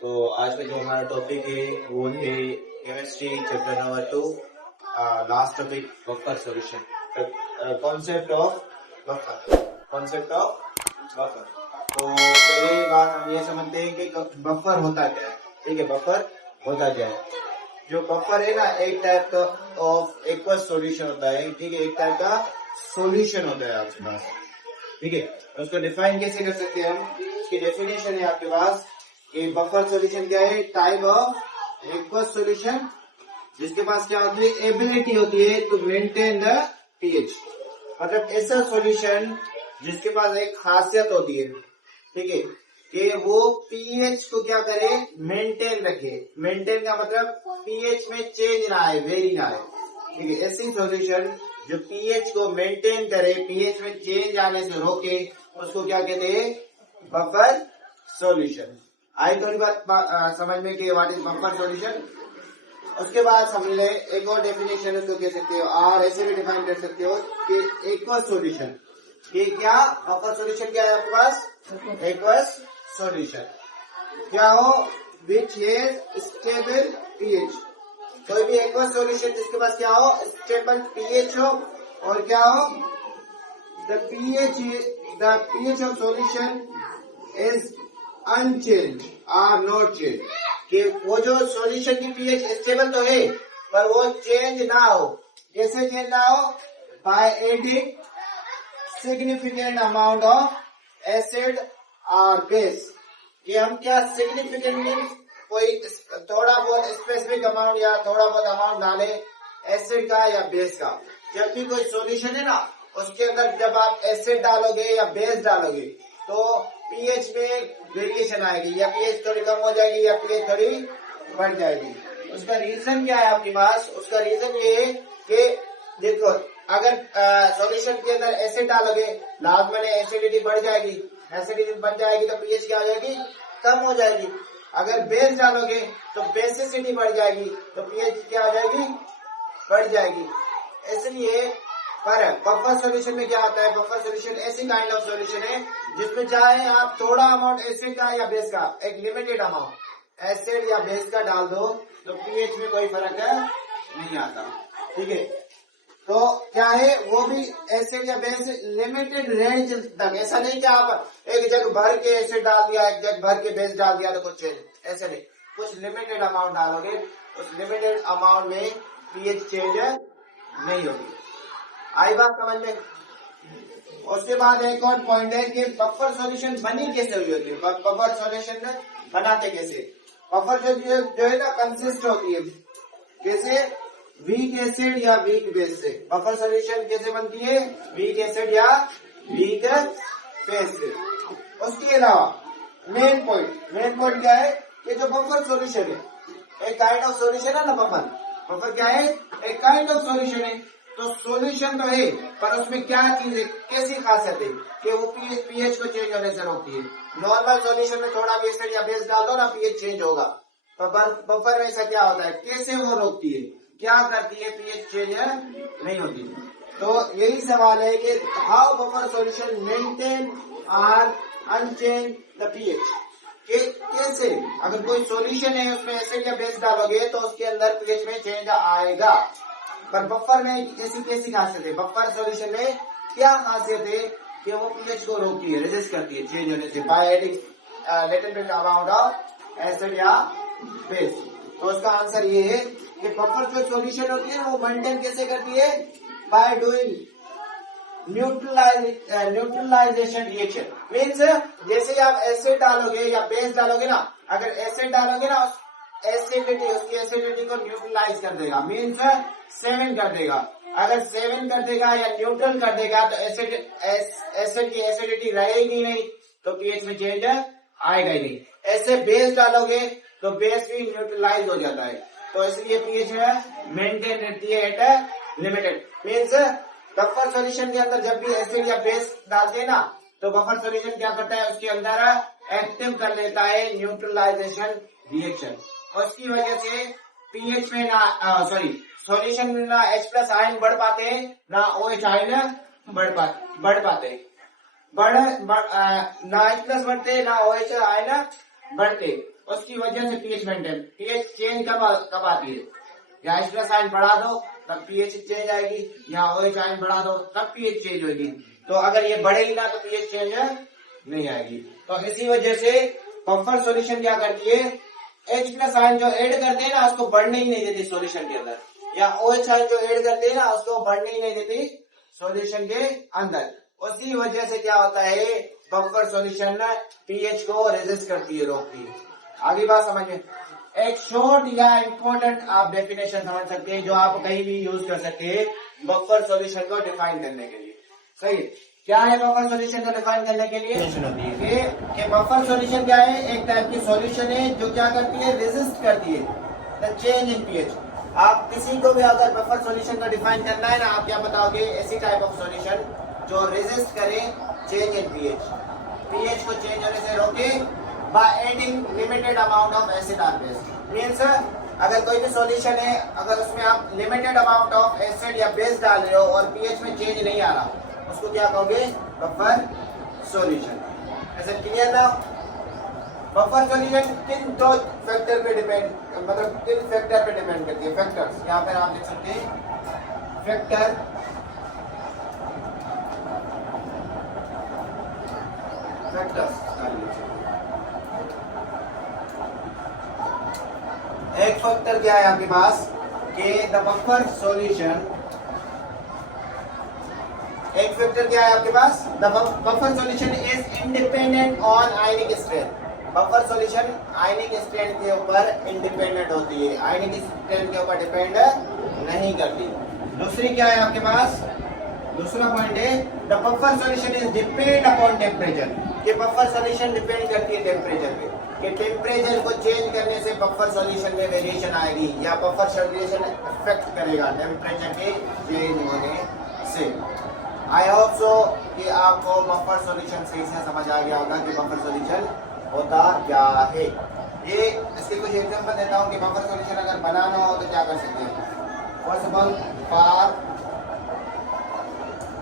तो आज का जो हमारा टॉपिक है वो है chemistry chapter number 2, last topic buffer solution, concept of buffer. तो पहले बात हम ये समझते हैं कि बफर होता क्या है। ठीक है, बफर होता क्या है। जो बफर है ना, एक टाइप का ऑफ एक्वस सॉल्यूशन होता है। ठीक है, एक टाइप का सॉल्यूशन होता है आपके पास। ठीक है, उसको डिफाइन कैसे कर सकते हैं हम? इसकी डेफिनेशन है आपके पास कि बफर सॉल्यूशन क्या है? टाइप ऑफ एक्वस सॉल्यूशन जिसके पास क्या होती है? एबिलिटी होती है टू मेंटेन द पीएच। मतलब ऐसा सॉल्यूशन जिसके पास एक खासियत होती है, ठीक है, कि वो पीएच को क्या करे? मेंटेन रखे। मेंटेन का मतलब पीएच में चेंज ना आए, वेरी ना आए। ठीक है, ऐसी सॉल्यूशन जो पीएच को मेंटेन करे, पीएच में चेंज आने से रोके, उसको क्या कहते हैं? Buffer solution. आई थोड़ी बात समझ में कि व्हाट इज बफर सॉल्यूशन। उसके बाद समझ ले एक और डेफिनेशन उसको कह सकते हो, और ऐसे भी डिफाइन कर सकते हो कि एक्वस सॉल्यूशन। कि क्या बफर सॉल्यूशन क्या है आपके पास? एक्वस सॉल्यूशन क्या हो? Which is stable pH. कोई भी एक्वस सॉल्यूशन जिसके पास क्या हो? स्टेबल पीएच हो। और क्या हो? The pH of solution is unchanged or not change. कि वो जो सॉल्यूशन की पीएच स्टेबल तो है पर वो चेंज ना हो। कैसे चेंज ना हो? By adding significant amount of acid और बेस। कि हम क्या सिग्निफिकेंट मीन्स कोई थोड़ा बहुत स्पेसिफिक अमाउंट या थोड़ा बहुत अमाउंट डाले एसिड का या बेस का। जब भी कोई सॉल्यूशन है ना, उसके अंदर जब आप एसिड डालोगे या बेस डालोगे तो पीएच में वेरिएशन आएगी, या पीएच थोड़ी कम हो जाएगी या पीएच थोड़ी बढ़ जाएगी। उसका रीजन क्या है आपके पास? उसका रीजन ये है कि देखो, अगर सॉल्यूशन के अंदर एसिड डालोगे, लास्ट में एसिडिटी बढ़ जाएगी। एसिडिटी बढ़ जाएगी तो पीएच क्या हो जाएगी? कम हो जाएगी। अगर बेस डालोगे तो बेसिसिटी बढ़ जाएगी तो पीएच क्या हो जाएगी? बढ़ जाएगी। इसलिए पर बफर सॉल्यूशन में क्या होता है? बफर सॉल्यूशन ऐसी काइंड ऑफ सॉल्यूशन है जिसमें चाहे आप थोड़ा अमाउंट एसिड का या बेस का, एक लिमिटेड अमाउंट एसिड या बेस का डाल दो तो पीएच में कोई फर्क नहीं आता। ठीक है, तो क्या है? वो भी एसिड या बेस लिमिटेड रेंज तक। ऐसा नहीं कि आप एक जग भर के एसिड डाल दिया, एक जग भर के बेस डाल दिया तो कुछ चेंज, ऐसे नहीं। कुछ लिमिटेड अमाउंट डालोगे, उस लिमिटेड अमाउंट में पीएच चेंज नहीं होगी। आई बात समझ में? उसके बाद एक और पॉइंट है कि बफर सॉल्यूशन बनी कैसे हुई होती है? बफर सॉल्यूशन बनाते कैसे? बफर जो है ना, कंसिस्ट होती है कैसे? वीक एसिड या वीक बेस से। बफर सॉल्यूशन कैसे बनती है? वीक एसिड या वीक बेस से। उसके अलावा मेन पॉइंट क्या है? कि जो बफर सॉल्यूशन है एक काइंड ऑफ सॉल्यूशन है ना। बफर क्या है? एक काइंड ऑफ सॉल्यूशन है। तो सॉल्यूशन तो है पर उसमें क्या चीज है, कैसी खासियत है कि वो पीएच को चेंज होने से रोकती है। नॉर्मल सॉल्यूशन में थोड़ा भी एसिड या बेस डाल दो ना, पीएच चेंज होगा। पर बफर में ऐसा क्या होता है? कैसे वो रोकती है, क्या करती है? पीएच चेंज नहीं होती। तो यही सवाल है कि हाउ बफर सॉल्यूशन मेंटेन और अनचेंज द पीएच। कैसे? अगर कोई सॉल्यूशन है उसमें एसिड या बेस डालोगे तो उसके अंदर पीएच में चेंज आएगा। पर बफर में कैसी खासियत है? बफर सॉल्यूशन में क्या खासियत है कि वो पीएच को रोकती है, रेजिस्ट करती है चेंज होने से by adding little bit amount of acid या बेस। तो उसका आंसर ये है कि बफर जो सॉल्यूशन होती है वो मेंटेन कैसे करती है? By doing neutralisation reaction. Means जैसे आप एसिड डालोगे या बेस डालोगे ना, अगर एसिड डालोगे ना, उसकी एसिडिटी को न्यूट्रलाइज कर देगा, मीन्स सेवन कर देगा। अगर सेवन कर देगा या न्यूट्रल कर देगा तो एसिड की एसिडिटी रहेगी नहीं, तो पीएच में चेंज आएगा ही नहीं। ऐसे बेस डालोगे तो बेस भी न्यूट्रलाइज हो जाता है, तो इसलिए पीएच मेंटेन रहती है at limited. Means buffer solution के अंदर जब भी एसिड या बेस डालते हैं ना, तो बफर सॉल्यूशन क्या करता है? उसके अंदर एक्टिव कर लेता है न्यूट्रलाइजेशन रिएक्शन। उसकी वजह से पीएच में सॉल्यूशन में ना H+ आयन बढ़ पाते हैं, ना OH आयन बढ़ पाते हैं। ना H+ बढ़ते ना OH आयन बढ़ते, उसकी वजह से पीएच मेंटेन, पीएच चेंज कब आती है, या H+ आयन बढ़ा दो तब पीएच चेंज आएगी, या OH आयन बढ़ा दो तब पीएच चेंज होगी। तो अगर ये बढ़े ही ना तो पीएच चेंज नहीं आएगी। तो इसी वजह से बफर सॉल्यूशन क्या करती है, H+ आयन जो ऐड करते हैं ना उसको बढ़ने ही नहीं देती सॉल्यूशन के अंदर, या OH आयन जो ऐड करते हैं ना उसको बढ़ने ही नहीं देती सॉल्यूशन के अंदर। उसी वजह से क्या होता है, बफर सॉल्यूशन पीएच को रेजिस्ट करती है, रोकती है। आगे बात समझिए। एक शॉर्ट या इम्पोर्टेंट आप डेफिनेशन समझ सकते हैं जो आप कहीं भी यूज कर सकते हैं बफर सॉल्यूशन को डिफाइन करने के लिए। सही, क्या है बफर सॉल्यूशन को डिफाइन करने के लिए होती है कि बफर सॉल्यूशन क्या है, एक टाइप की सॉल्यूशन है जो क्या करती है, रेजिस्ट करती है द चेंज इन पीएच। आप किसी को भी अगर बफर सॉल्यूशन को डिफाइन करना है ना, आप क्या बताओगे, ऐसी टाइप ऑफ सॉल्यूशन जो रेजिस्ट करे चेंज इन पीएच, पीएच को चेंज होने से रोके by adding limited amount of acid और बेस। मींस अगर कोई भी सॉल्यूशन है, अगर उसमें आप लिमिटेड अमाउंट ऑफ एसिड या बेस डाल रहे हो और पीएच में चेंज नहीं आ रहा, उसको क्या कहोगे, बफर सॉल्यूशन। ऐसे क्लियर ना? बफर सॉल्यूशन किन दो फैक्टर पे डिपेंड, मतलब किन फैक्टर पे डिपेंड करती है, फैक्टर्स। यहाँ पर आप देख सकते हैं फैक्टर, फैक्टर्स। एक फैक्टर क्या है आपके पास कि द बफर सॉल्यूशन, एक फैक्टर क्या है आपके पास, the buffer solution is independent on ionic strength. Buffer solution ionic strength के ऊपर इंडिपेंडेंट होती है, आयनिक स्ट्रेंथ के ऊपर डिपेंड नहीं करती। दूसरी क्या है आपके पास, दूसरा पॉइंट है the buffer solution is depend upon temperature. कि बफर सॉल्यूशन डिपेंड करती है टेम्परेचर पे, कि टेम्परेचर को चेंज करने से बफर सॉल्यूशन में वेरिएशन आएगी, या बफर सॉल्यूशन इफेक्ट करेगा टेम्परेचर के चेंज होने से। आई होप सो कि आपको बफर सॉल्यूशन सही से समझ आ गया होगा कि बफर सॉल्यूशन होता क्या है। ये इसके कुछ एग्जांपल देता हूँ कि बफर सॉल्यूशन अगर बनाना हो तो क्या कर सकते हैं। First of all for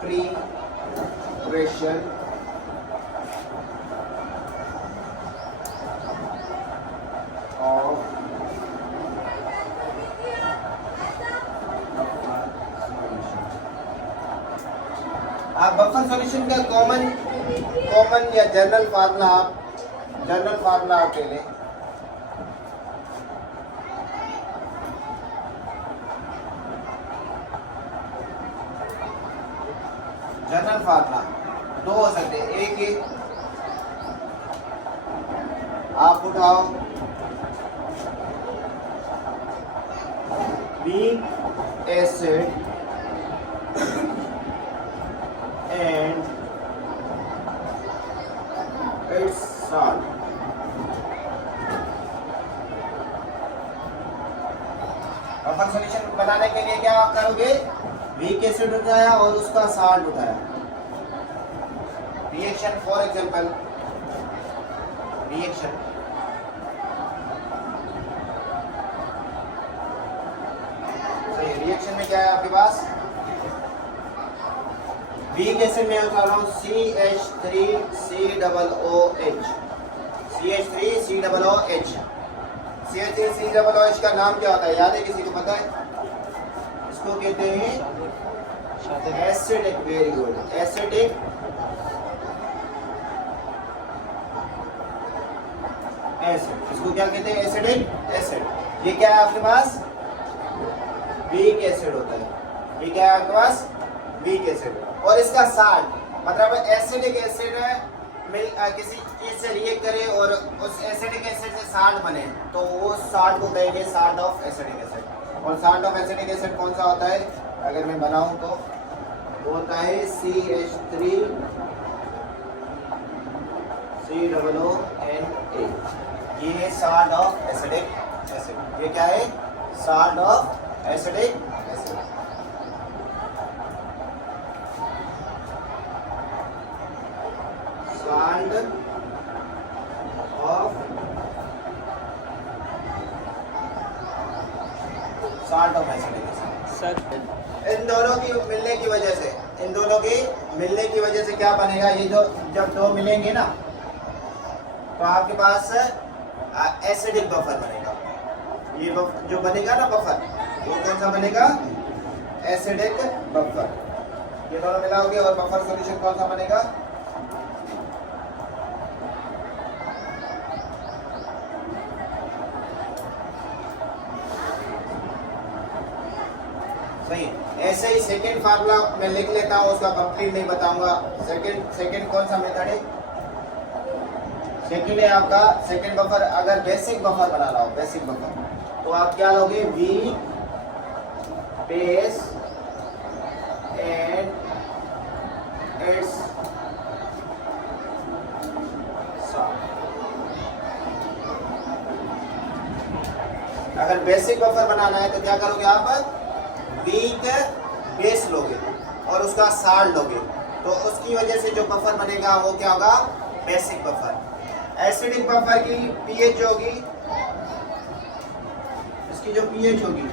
preparation of आप बफर सॉल्यूशन का कॉमन या जनरल फार्मूला आप ले लें। जनरल फार्मूला दो हो सकते हैं, एक ही आप उठाओ weak acid and its salt। Buffer solution बनाने के लिए क्या आप करोगे, वीक एसिड उठाया और उसका साल्ट उठाया। Reaction for example, reaction reaction में क्या है आपके पास, वीक एसिड में उठा रहा हूं CH3COOH, CH3COOH। CH3COOH का नाम क्या होता है, याद है किसी को पता है? इसको कहते हैं acidic, very good, acidic acid. इसको क्या कहते हैं, एसिडिक एसिड। ये क्या है आपके पास, वीक एसिड होता है। ये क्या है आपके पास, वीक एसिड। और इसका साल्ट, मतलब एसिडिक एसिड किसी चीज से रिएक्ट करे और उस एसिडिक एसिड से साल्ट बने तो वो साल्ट को कहेंगे साल्ट ऑफ एसिडिक एसिड। और साल्ट ऑफ एसिडिक एसिड कौन सा होता है, अगर मैं बनाऊं तो वो होता है CH3COONA। ये साल्ट ऑफ एसिडिक एसिड। ये क्या है, salt of acidic acid. Salt of acidic acid. इन दोनों की मिलने की वजह से, इन दोनों की मिलने की वजह से क्या बनेगा, ये जो जब दो मिलेंगे ना तो आपके पास एसिडिक बफर बनेगा। ये जो बनेगा ना बफर, वो कौन सा बनेगा? Acidic buffer. ये दोनों मिलाओगे और बफर सॉल्यूशन कौन सा बनेगा? सही। ऐसे ही सेकेंड फार्मूला मैं लिख लेता हूँ, उसका कंप्लीट नहीं बताऊंगा। सेकेंड कौन सा मेथड है? सेकेंड है आपका सेकेंड बफर। अगर बेसिक बफर बनाना हो, बेसिक बफर, तो आप क्या लोगे? Weak base and it's salt. अगर बेसिक बफर बनाना है तो क्या करोगे आप? वीक बेस लोगे और उसका साल्ट लोगे, तो उसकी वजह से जो बफर बनेगा वो क्या होगा? Basic buffer. एसिडिक बफर की पीएच होगी, इसकी जो पीएच होगी,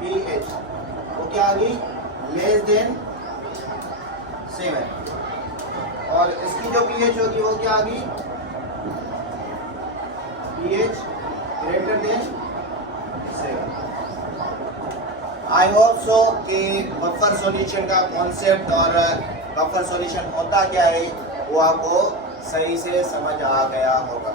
पीएच वो क्या होगी? Less than 7। और इसकी जो पीएच होगी वो क्या होगी? PH greater than 7। I hope so कि बफर सॉल्यूशन का कॉन्सेप्ट और बफर सॉल्यूशन होता क्या है वो आपको सही से समझ आ गया होगा।